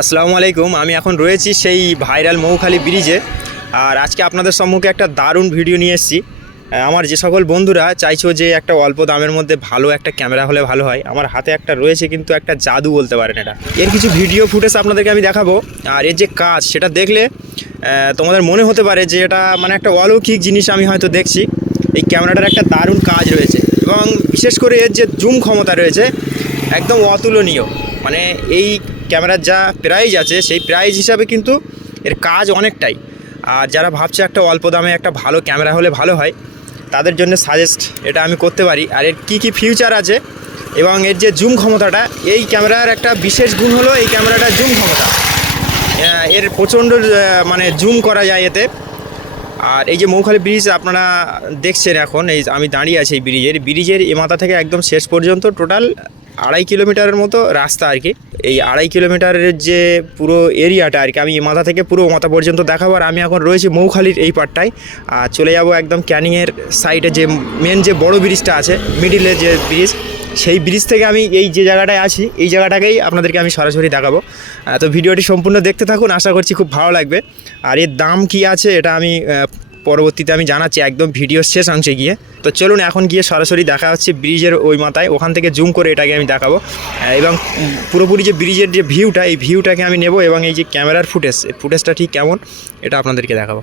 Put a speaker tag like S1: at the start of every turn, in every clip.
S1: আসসালামু আলাইকুম, আমি এখন রয়েছি সেই ভাইরাল মৌখালি ব্রিজে। আর আজকে আপনাদের সম্মুখে একটা দারুণ ভিডিও নিয়ে এসেছি। আমার যে সকল বন্ধুরা চাইছো যে একটা অল্প দামের মধ্যে ভালো একটা ক্যামেরা হলে ভালো হয়, আমার হাতে একটা রয়েছে কিন্তু একটা জাদু বলতে পারেন এটা। এর কিছু ভিডিও ফুটেজ আপনাদেরকে আমি দেখাবো। আর এর যে কাজ, সেটা দেখলে তোমাদের মনে হতে পারে যে এটা মানে একটা অলৌকিক জিনিস আমি হয়তো দেখছি। এই ক্যামেরাটার একটা দারুণ কাজ রয়েছে এবং বিশেষ করে এর যে জুম ক্ষমতা রয়েছে, একদম অতুলনীয়। মানে এই ক্যামেরার যা প্রাইজ আছে, সেই প্রাইজ হিসাবে কিন্তু এর কাজ অনেকটাই। আর যারা ভাবছে একটা অল্প দামে একটা ভালো ক্যামেরা হলে ভালো হয়, তাদের জন্য সাজেস্ট এটা আমি করতে পারি। আর এর কী কী ফিউচার আছে এবং এর যে জুম ক্ষমতাটা, এই ক্যামেরার একটা বিশেষ গুণ হলো এই ক্যামেরাটার জুম ক্ষমতা। এর প্রচণ্ড মানে জুম করা যায় এতে। আর এই যে মৌখালি ব্রিজ আপনারা দেখছেন এখন, এই আমি দাঁড়িয়ে আছি এই ব্রিজের ব্রিজের এ মাথা থেকে একদম শেষ পর্যন্ত টোটাল আড়াই কিলোমিটারের মতো রাস্তা আর কি। এই আড়াই কিলোমিটারের যে পুরো এরিয়াটা আর কি, আমি মাথা থেকে পুরো মাথা পর্যন্ত দেখাবো আর আমি এখন রয়েছি মৌখালির এই পার্টটায় আর চলে যাব একদম ক্যানিংয়ের সাইডে যে মেন যে বড় ব্রিজটা আছে মিডিলে যে ব্রিজ সেই ব্রিজ থেকে আমি এই যে জায়গাটায় আছি, এই জায়গাটাকেই আপনাদেরকে আমি সরাসরি দেখাবো। তো ভিডিওটি সম্পূর্ণ দেখতে থাকুন, আশা করছি খুব ভালো লাগবে। আর এর দাম কি আছে, এটা আমি পরবর্তীতে আমি জানাচ্ছি, একদম ভিডিও শেষ অংশে গিয়ে। তো চলুন এখন গিয়ে সরাসরি দেখা হচ্ছে ব্রিজের ওই মাথায়। ওখান থেকে জুম করে এটাকে আমি দেখাবো। এবং পুরোপুরি যে ব্রিজের যে ভিউটা এই ভিউটাকে আমি নেব এবং এই যে ক্যামেরার ফুটেজ ফুটেজটা ঠিক কেমন, এটা আপনাদেরকে দেখাবো।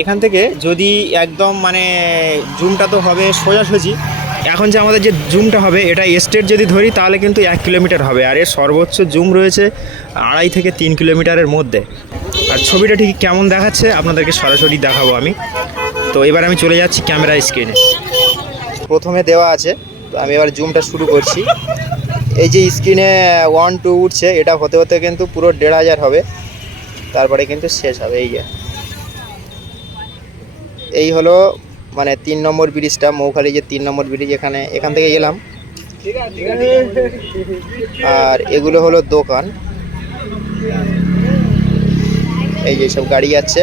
S1: এখান থেকে যদি একদম মানে জুমটা তো হবে সোজাসুজি, এখন যে আমাদের যে জুমটা হবে, এটা স্টেট যদি ধরি, তাহলে কিন্তু এক কিলোমিটার হবে। আর এর সর্বোচ্চ জুম রয়েছে আড়াই থেকে তিন কিলোমিটারের মধ্যে। আর ছবিটা ঠিক কেমন দেখাচ্ছে, আপনাদেরকে সরাসরি দেখাবো আমি। তো এবার আমি চলে যাচ্ছি ক্যামেরা স্ক্রিনে। প্রথমে দেওয়া আছে, তো আমি এবার জুমটা শুরু করছি। এই যে স্ক্রিনে ওয়ান, টু উঠছে, এটা হতে হতে কিন্তু পুরো দেড় হাজার হবে। তারপরে কিন্তু শেষ হবে, এই যে। এই হলো মানে তিন নম্বর ব্রিজটা, মৌখালি যে তিন নম্বর ব্রিজ এখানে, এখান থেকে এলাম আর এগুলো হলো দোকান। এই যে সব গাড়ি যাচ্ছে।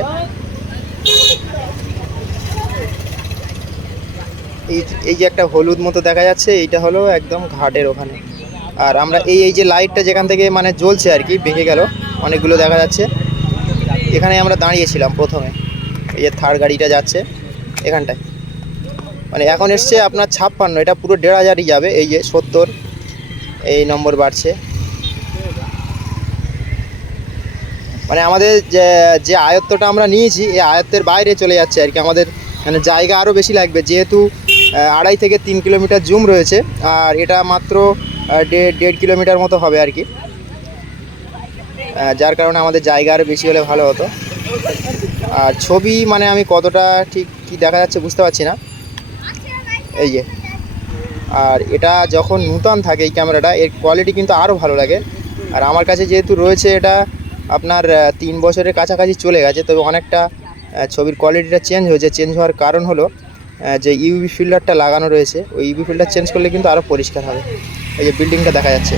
S1: এই এই যে একটা হলুদ মতো দেখা যাচ্ছে, এইটা হলো একদম ঘাটের ওখানে। আর আমরা এই এই যে লাইটটা যেখান থেকে মানে জ্বলছে আর কি, ভেঙে গেল, অনেকগুলো দেখা যাচ্ছে। এখানে আমরা দাঁড়িয়েছিলাম প্রথমে। এই যে থার্ড গাড়িটা যাচ্ছে এখানটায়। মানে এখন এসছে আপনার ছাপ্পান্ন, এটা পুরো দেড় হাজারই যাবে, এই যে সত্তর, এই নম্বর বাড়ছে। মানে আমাদের যে যে আয়ত্তটা আমরা নিয়েছি, এই আয়ত্তের বাইরে চলে যাচ্ছে আর কি, আমাদের মানে জায়গা আরও বেশি লাগবে, যেহেতু আড়াই থেকে তিন কিলোমিটার জুম রয়েছে, আর এটা মাত্র দেড় দেড় কিলোমিটার মতো হবে আর কি। যার কারণে আমাদের জায়গা আরও বেশি হলে ভালো হতো। আর ছবি মানে আমি কতটা ঠিক কি দেখা যাচ্ছে বুঝতে পারছি না। এই যে। আর এটা যখন নূতন থাকে এই ক্যামেরাটা, এর কোয়ালিটি কিন্তু আরও ভালো লাগে। আর আমার কাছে যেহেতু রয়েছে এটা, আপনার তিন বছরের কাছাকাছি চলে গেছে, তবে অনেকটা ছবির কোয়ালিটিটা চেঞ্জ হয়েছে। চেঞ্জ হওয়ার কারণ হলো যে ইউভি ফিল্টারটা লাগানো রয়েছে, ওই ইউভি ফিল্টার চেঞ্জ করলে কিন্তু আরও পরিষ্কার হবে। এই যে বিল্ডিংটা দেখা যাচ্ছে।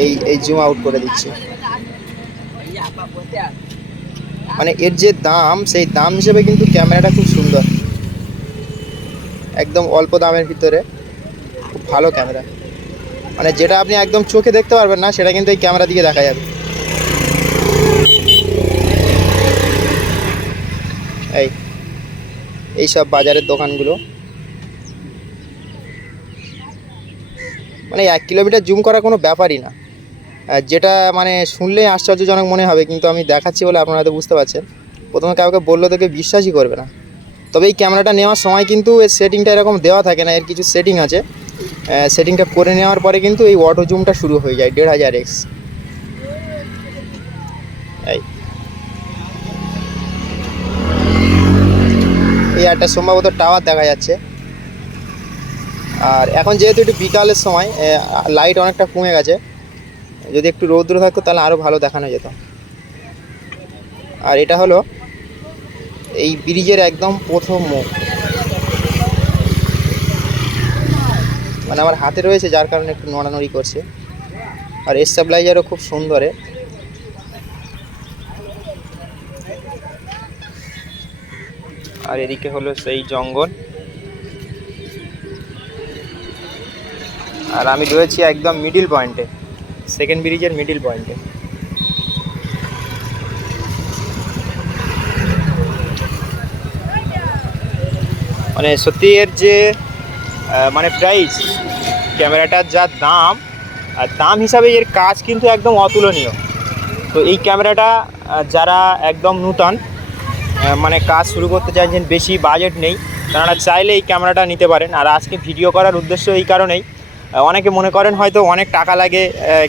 S1: এই এই জুম আউট করে দিচ্ছে। মানে এর যে দাম, সেই দাম হিসেবে কিন্তু ক্যামেরাটা খুব সুন্দর। একদম অল্প দামের ভিতরে। খুব ভালো ক্যামেরা। মানে যেটা আপনি একদম চোখে দেখতে পারবেন না, সেটা কিন্তু এই ক্যামেরা দিকে দেখা যাবে। এই এই সব বাজারের দোকানগুলো। মানে এক কিলোমিটার জুম করা কোনো ব্যাপারই না। যেটা মানে শুনলেই আশ্চর্যজনক মনে হবে, কিন্তু আমি দেখাচ্ছি বলে আপনারা হয়তো বুঝতে পারছেন। প্রথমে কাউকে বলল তো কেউ বিশ্বাসই করবে না। তবে এই ক্যামেরাটা নেওয়ার সময় কিন্তু এর সেটিংটা এরকম দেওয়া থাকে না, এর কিছু সেটিং আছে। সেটিংটা করে নেওয়ার পরে কিন্তু এই অটো জুমটা শুরু হয়ে যায়, দেড় হাজার এক্স এই। একটা সম্ভবত টাওয়ার দেখা যাচ্ছে। আর এখন যেহেতু একটু বিকালের সময় লাইট অনেকটা কমে গেছে যদি একটু রৌদ্র থাকতো তাহলে আরও ভালো দেখানো যেত। আর এটা হলো এই ব্রিজের একদম প্রথম মুখ। মানে আমার হাতে রয়েছে, যার কারণে একটু নড়ানড়ি করছে। আর স্টেবিলাইজারও খুব সুন্দরে। আর এদিকে হলো সেই জঙ্গল। আর আমি রয়েছি একদম মিডিল পয়েন্টে সেকেন্ড ব্রিজের মিডিল পয়েন্টে। মানে সত্যি এর যে মানে প্রাইস ক্যামেরাটার যা দাম, আর দাম হিসাবে এর কাজ কিন্তু একদম অতুলনীয়। তো এই ক্যামেরাটা যারা একদম নূতন মানে কাজ শুরু করতে চাইছেন, বেশি বাজেট নেই, তারা চাইলে এই ক্যামেরাটা নিতে পারেন। আর আজকে ভিডিও করার উদ্দেশ্য এই কারণেই অনেকে মনে করেন হয়তো অনেক টাকা লাগে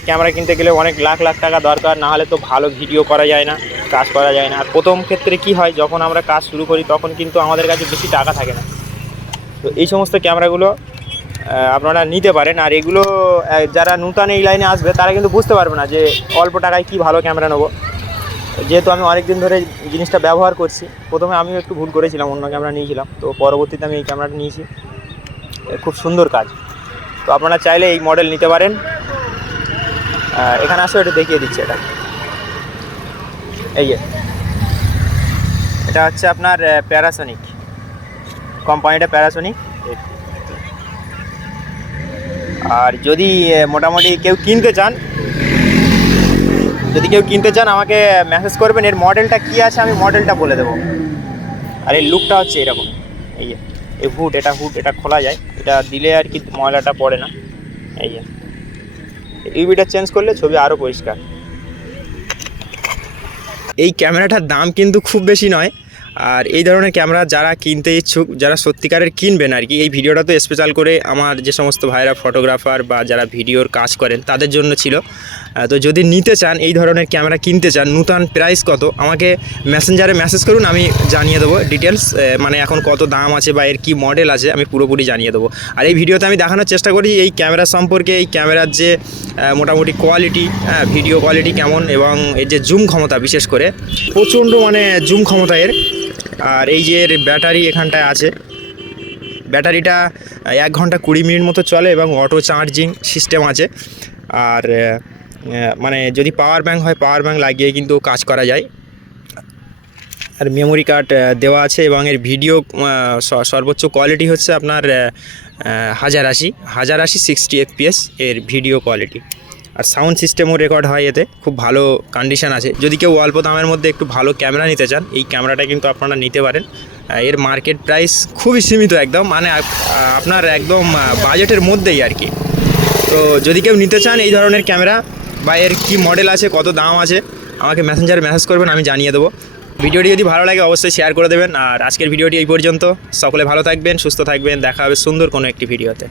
S1: ক্যামেরা কিনতে গেলে অনেক লাখ লাখ টাকা দরকার, না হলে তো ভালো ভিডিও করা যায় না, কাজ করা যায় না। আর প্রথম ক্ষেত্রে কি হয়, যখন আমরা কাজ শুরু করি, তখন কিন্তু আমাদের কাছে বেশি টাকা থাকে না। তো এই সমস্ত ক্যামেরাগুলো আপনারা নিতে পারেন। আর এগুলো যারা নূতন এই লাইনে আসবে, তারা কিন্তু বুঝতে পারবে না যে অল্প টাকায় কি ভালো ক্যামেরা নেব। যেহেতু আমি অনেক দিন ধরে জিনিসটা ব্যবহার করছি, প্রথমে আমিও একটু ভুল করেছিলাম, অন্য ক্যামেরা নিয়েছিলাম। তো পরবর্তীতে আমি এই ক্যামেরাটা নিয়েছি। খুব সুন্দর কাজ। তো আপনারা চাইলে এই মডেল নিতে পারেন। এখানে আসো, এটা দেখিয়ে দিচ্ছি এটা। এই যে। এটা হচ্ছে আপনার প্যারাসনিক কোম্পানিটা প্যারাসনিক আর যদি মোটামুটি কেউ কিনতে চান, যদি কেউ কিনতে চান, আমাকে মেসেজ করবেন, এর মডেলটা কী আছে, আমি মডেলটা বলে দেবো। আর এই লুকটা হচ্ছে এরকম। এই এই হুড, এটা হুড, এটা খোলা যায়। এটা দিলে আর কি ময়লাটা পড়ে না। এই যে। ইউবিটা চেঞ্জ করলে ছবি আরও পরিষ্কার। এই ক্যামেরাটার দাম কিন্তু খুব বেশি নয়। আর এই ধরনের ক্যামেরা যারা কিনতে ইচ্ছুক, যারা সত্যিকারের কিনবেন আর কি, এই ভিডিওটা তো স্পেশাল করে আমার যে সমস্ত ভাইরা ফটোগ্রাফার বা যারা ভিডিওর কাজ করেন, তাদের জন্য ছিল। তো যদি নিতে চান, এই ধরনের ক্যামেরা কিনতে চান, নূতন প্রাইস কত, আমাকে মেসেঞ্জারে মেসেজ করুন, আমি জানিয়ে দেবো ডিটেলস মানে এখন কত দাম আছে বা এর কী মডেল আছে, আমি পুরোপুরি জানিয়ে দেবো। আর এই ভিডিওতে আমি দেখানোর চেষ্টা করি, এই ক্যামেরা সম্পর্কে, এই ক্যামেরার যে মোটামুটি কোয়ালিটি ভিডিও কোয়ালিটি কেমন এবং এর যে জুম ক্ষমতা বিশেষ করে, প্রচণ্ড মানে জুম ক্ষমতা এর। আর এই যে এর ব্যাটারি এখানটায় আছে, ব্যাটারিটা এক ঘণ্টা কুড়ি মিনিট মতো চলে এবং অটো চার্জিং সিস্টেম আছে। আর মানে যদি পাওয়ার ব্যাঙ্ক হয় পাওয়ার ব্যাঙ্ক লাগিয়ে কিন্তু কাজ করা যায়। আর মেমোরি কার্ড দেওয়া আছে এবং এর ভিডিও সর্বোচ্চ কোয়ালিটি হচ্ছে আপনার হাজার আশি হাজার আশি সিক্সটি এফপিএস এর ভিডিও কোয়ালিটি আর সাউন্ড সিস্টেমও রেকর্ড হয় এতে, খুব ভালো কন্ডিশন আছে। যদি কেউ অল্প দামের মধ্যে একটু ভালো ক্যামেরা নিতে চান, এই ক্যামেরাটা কিন্তু আপনারা নিতে পারেন। এর মার্কেট প্রাইস খুবই সীমিত একদম মানে আপনার একদম বাজেটের মধ্যেই আর কি। তো যদি কেউ নিতে চান এই ধরনের ক্যামেরা বা এর কী মডেল আছে, কত দাম আছে, আমাকে মেসেঞ্জারে মেসেজ করবেন, আমি জানিয়ে দেবো। ভিডিওটি যদি ভালো লাগে অবশ্যই শেয়ার করে দেবেন। আর আজকের ভিডিওটি এই পর্যন্ত। সকলে ভালো থাকবেন, সুস্থ থাকবেন। দেখা হবে সুন্দর কোনো একটি ভিডিওতে।